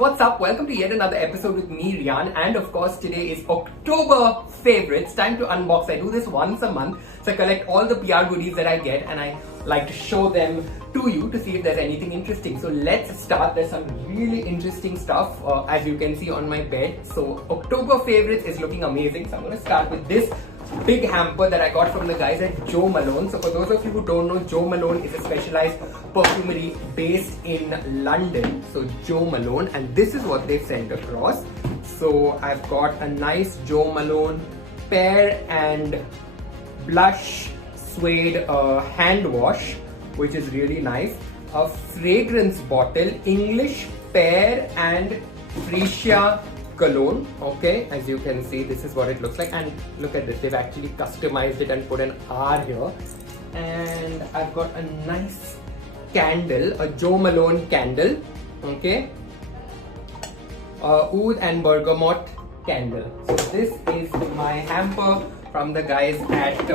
what's up? Welcome to yet another episode with me, Rian, and of course today is October favorites. Time to unbox. I do this once a month, so I collect all the PR goodies that I get and I like to show them to you to see if there's anything interesting. So let's start. There's some really interesting stuff as you can see on my bed. So October favorites is looking amazing. So I'm going to start with this big hamper that I got from the guys at Jo Malone. So for those of you who don't know, Jo Malone is a specialized perfumery based in London. So Jo Malone, and this is what they sent across. So I've got a nice Jo Malone pear and blush suede hand wash, which is really nice. A fragrance bottle, English pear and freesia cologne. Okay, as you can see, this is what it looks like, and look at this, they've actually customized it and put an R here. And I've got a nice candle, a Jo Malone candle. Okay, oud and bergamot candle. So this is my hamper from the guys at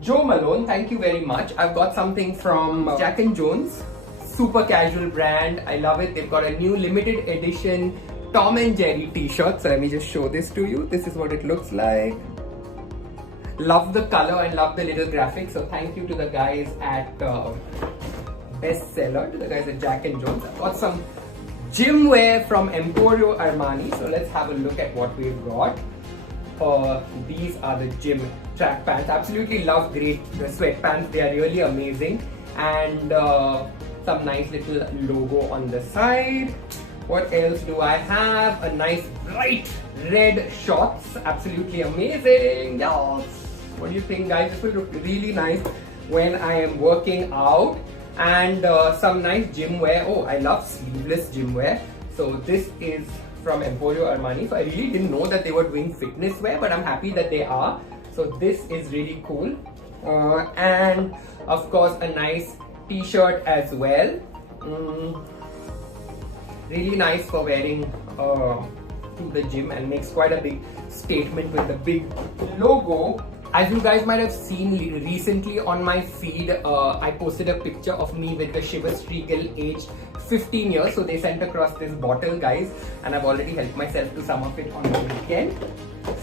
Jo Malone. Thank you very much. I've got something from Jack and Jones, super casual brand. I love it. They've got a new limited edition Tom and Jerry t-shirt. So let me just show this to you. This is what it looks like. Love the color and love the little graphics. So thank you to the guys at Bestseller, to the guys at Jack and Jones. I've got some gym wear from Emporio Armani. So let's have a look at what we've got. These are the gym track pants. Absolutely love the sweatpants. They are really amazing. And some nice little logo on the side. What else do I have? A nice bright red shorts. Absolutely amazing. Yes. What do you think, guys? This will look really nice when I am working out. And some nice gym wear. Oh, I love sleeveless gym wear. So this is from Emporio Armani. So I really didn't know that they were doing fitness wear, but I'm happy that they are. So this is really cool. And of course a nice t-shirt as well. Really nice for wearing to the gym, and makes quite a big statement with the big logo. As you guys might have seen recently on my feed, I posted a picture of me with the Chivas Regal aged 15 years. So they sent across this bottle, guys, and I've already helped myself to some of it on the weekend.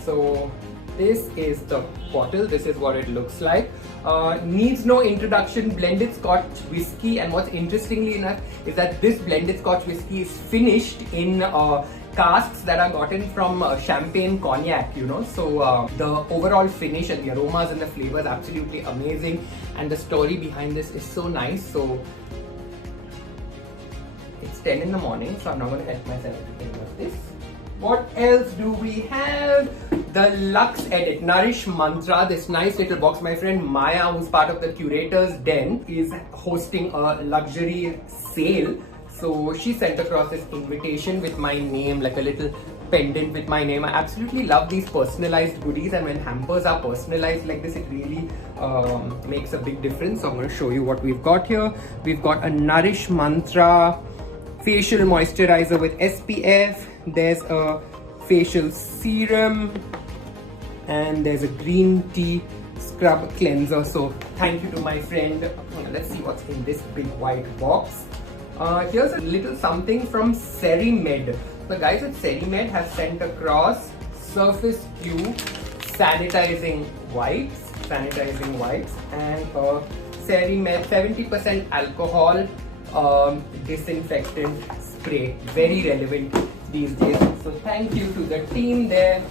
So this is the bottle. This is what it looks like. Needs no introduction, blended Scotch whiskey. And what's interestingly enough is that this blended Scotch whiskey is finished in casks that are gotten from champagne cognac, you know. So the overall finish and the aromas and the flavors are absolutely amazing, and the story behind this is so nice. So it's 10 in the morning, so I'm not going to help myself to think of this. What else do we have? The Luxe Edit Nourish Mantra, this nice little box. My friend Maya, who's part of the Curator's Den, is hosting a luxury sale. So she sent across this invitation with my name, like a little pendant with my name. I absolutely love these personalized goodies, and when hampers are personalized like this, it really makes a big difference. So I'm going to show you what we've got here. We've got a Nourish Mantra facial moisturizer with SPF. There's a facial serum, and there's a green tea scrub cleanser. So thank you to my friend. Let's see what's in this big white box. Here's a little something from Cerimed. The guys at Cerimed have sent across Surface Q sanitizing wipes, and Cerimed 70% alcohol disinfectant spray. Very relevant these days. So thank you to the team there.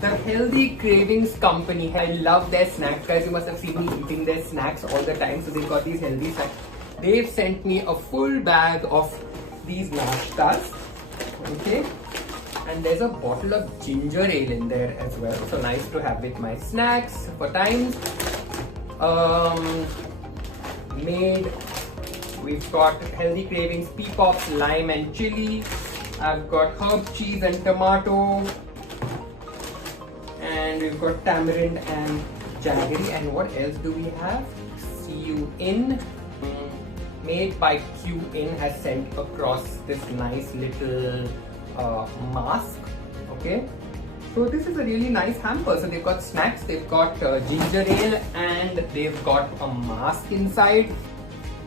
The Healthy Cravings Company. I love their snacks, guys. You must have seen me eating their snacks all the time. So they've got these healthy snacks. They've sent me a full bag of these nashtas. Okay. And there's a bottle of ginger ale in there as well. So nice to have with my snacks for times. We've got Healthy Cravings pea pops, lime and chili. I've got herb cheese and tomato. And we've got tamarind and jaggery. And what else do we have? See You In. Made by Q In has sent across this nice little mask. Okay, so this is a really nice hamper. So they've got snacks, they've got ginger ale, and they've got a mask inside.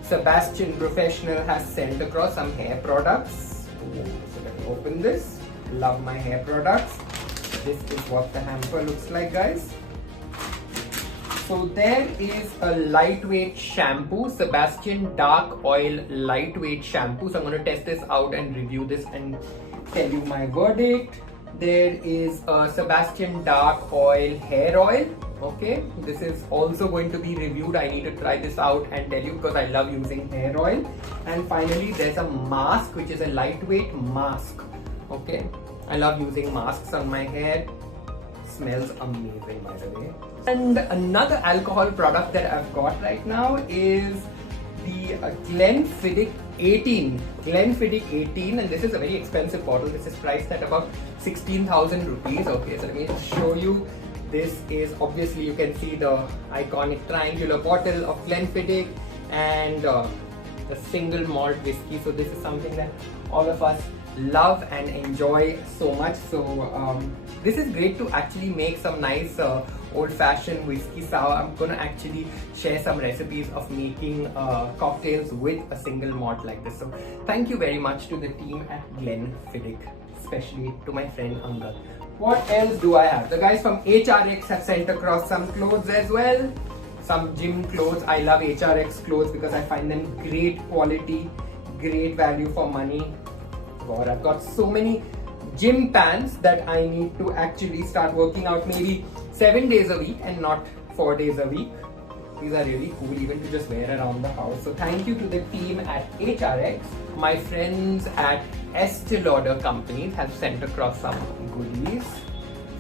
Sebastian Professional has sent across some hair products. So let me open this. Love my hair products. This is what the hamper looks like, guys. So there is a lightweight shampoo, Sebastian Dark Oil Lightweight Shampoo. So I'm going to test this out and review this and tell you my verdict. There is a Sebastian Dark Oil Hair Oil. Okay, this is also going to be reviewed. I need to try this out and tell you because I love using hair oil. And finally, there's a mask, which is a lightweight mask. Okay, I love using masks on my hair. Smells amazing, by the way. And another alcohol product that I've got right now is the Glenfiddich 18. Glenfiddich 18, and this is a very expensive bottle. This is priced at about 16,000 rupees. Okay, so let me show you. This is obviously, you can see the iconic triangular bottle of Glenfiddich and the single malt whiskey. So this is something that all of us love and enjoy so much. So this is great to actually make some nice old-fashioned whiskey sour. I'm gonna actually share some recipes of making cocktails with a single malt like this. So thank you very much to the team at Glenfiddich, especially to my friend Angad. What else do I have? The guys from HRX have sent across some clothes as well. Some gym clothes. I love HRX clothes because I find them great quality, great value for money. God, I've got so many gym pants that I need to actually start working out maybe 7 days a week and not 4 days a week. These are really cool even to just wear around the house. So thank you to the team at HRX. My friends at Estee Lauder companies have sent across some goodies.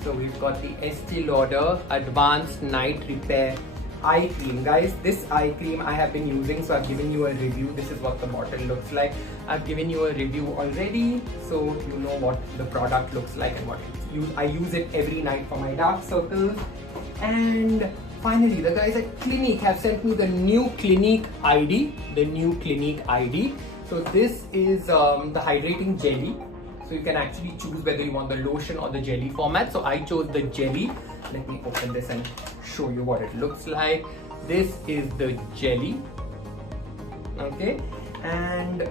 So we've got the Estee Lauder Advanced Night Repair Eye Cream. Guys, this eye cream I have been using, so I've given you a review. This is what the bottle looks like. I've given you a review already, so you know what the product looks like and what it's used. I use it every night for my dark circles. And finally, the guys at Clinique have sent me the new Clinique ID. The new Clinique ID. So this is the hydrating jelly. So you can actually choose whether you want the lotion or the jelly format. So I chose the jelly. Let me open this and show you what it looks like. This is the jelly. Okay, and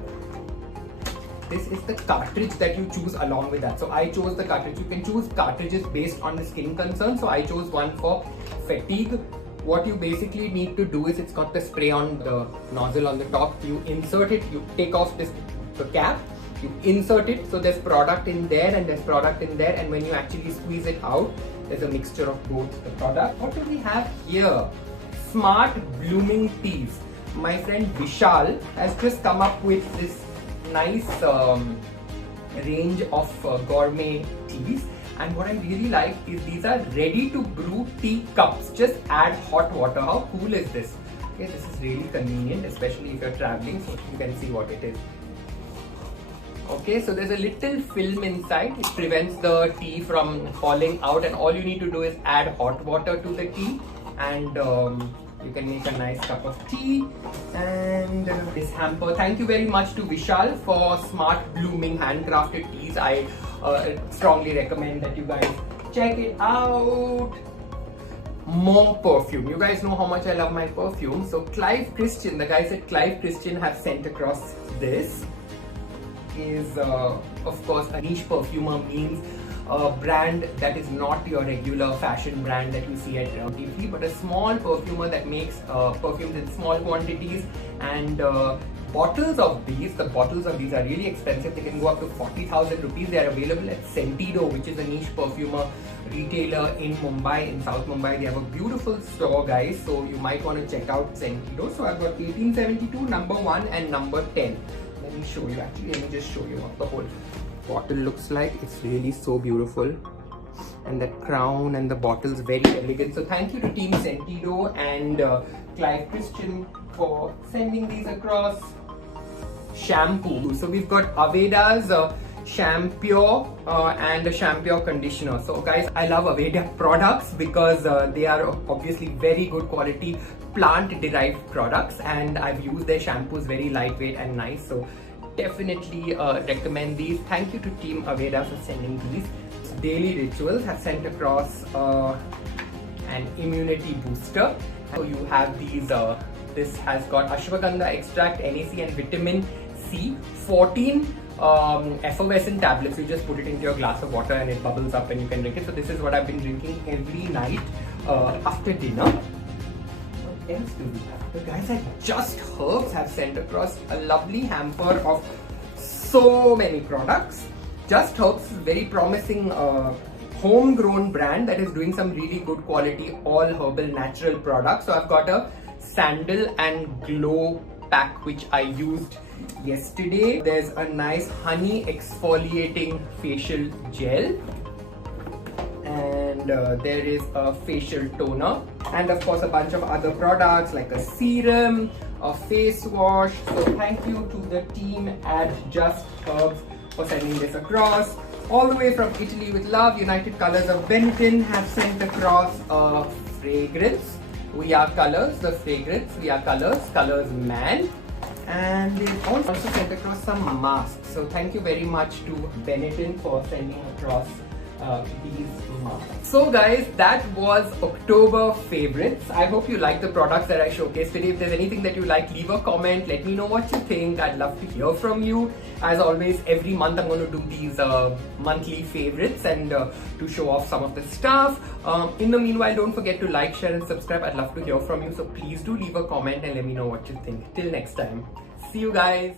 this is the cartridge that you choose along with that. So I chose the cartridge. You can choose cartridges based on the skin concern. So I chose one for fatigue. What you basically need to do is, it's got the spray on the nozzle on the top. You insert it, you take off the cap, you insert it. So there's product in there and there's product in there, and when you actually squeeze it out, there's a mixture of both the product. What do we have here? Smart Blooming Teas. My friend Vishal has just come up with this nice range of gourmet teas. And what I really like is these are ready to brew tea cups. Just add hot water. How cool is this? Okay, this is really convenient, especially if you're traveling, so you can see what it is. Okay, so there's a little film inside. It prevents the tea from falling out, and all you need to do is add hot water to the tea, and you can make a nice cup of tea. And this hamper. Thank you very much to Vishal for Smart Blooming handcrafted teas. I strongly recommend that you guys check it out. More perfume. You guys know how much I love my perfume. So Clive Christian, the guys at Clive Christian have sent across this. Is of course a niche perfumer, means a brand that is not your regular fashion brand that you see at duty-free, but a small perfumer that makes perfumes in small quantities. And bottles of these, the bottles of these are really expensive. They can go up to 40,000 rupees. They are available at Sentido, which is a niche perfumer retailer in Mumbai, in South Mumbai. They have a beautiful store, guys, so you might want to check out Sentido. So I've got 1872, number 1 and number 10. Let me show you. Actually, let me just show you what the whole bottle looks like. It's really so beautiful, and that crown and the bottle's very elegant. So thank you to Team Sentido and Clive Christian for sending these across. Shampoo. So we've got Aveda's Shampure and a Shampure conditioner. So guys, I love Aveda products because they are obviously very good quality plant derived products, and I've used their shampoos, very lightweight and nice. So definitely recommend these. Thank you to Team Aveda for sending these. Daily Rituals have sent across an immunity booster. So you have these, this has got ashwagandha extract, NAC and vitamin C, 14 effervescent tablets. You just put it into your glass of water and it bubbles up and you can drink it. So this is what I've been drinking every night after dinner. What else do we have? The guys at Just Herbs have sent across a lovely hamper of so many products. Just Herbs is a very promising homegrown brand that is doing some really good quality all herbal natural products. So I've got a sandal and glow pack which I used yesterday. There's a nice honey exfoliating facial gel, and there is a facial toner, and of course a bunch of other products like a serum, a face wash. So thank you to the team at Just Herbs for sending this across. All the way from Italy with love, United Colors of Benetton have sent across a fragrance. We Are Colors, the fragrance, We Are Colors, Colors Man. And they've also sent across some masks. So thank you very much to Benetton for sending across these masks. So guys, that was October favorites. I hope you like the products that I showcased today. If there's anything that you like, leave a comment. Let me know what you think. I'd love to hear from you. As always, every month I'm going to do these monthly favorites and to show off some of the stuff. In the meanwhile, don't forget to like, share and subscribe. I'd love to hear from you. So please do leave a comment and let me know what you think. Till next time. See you guys.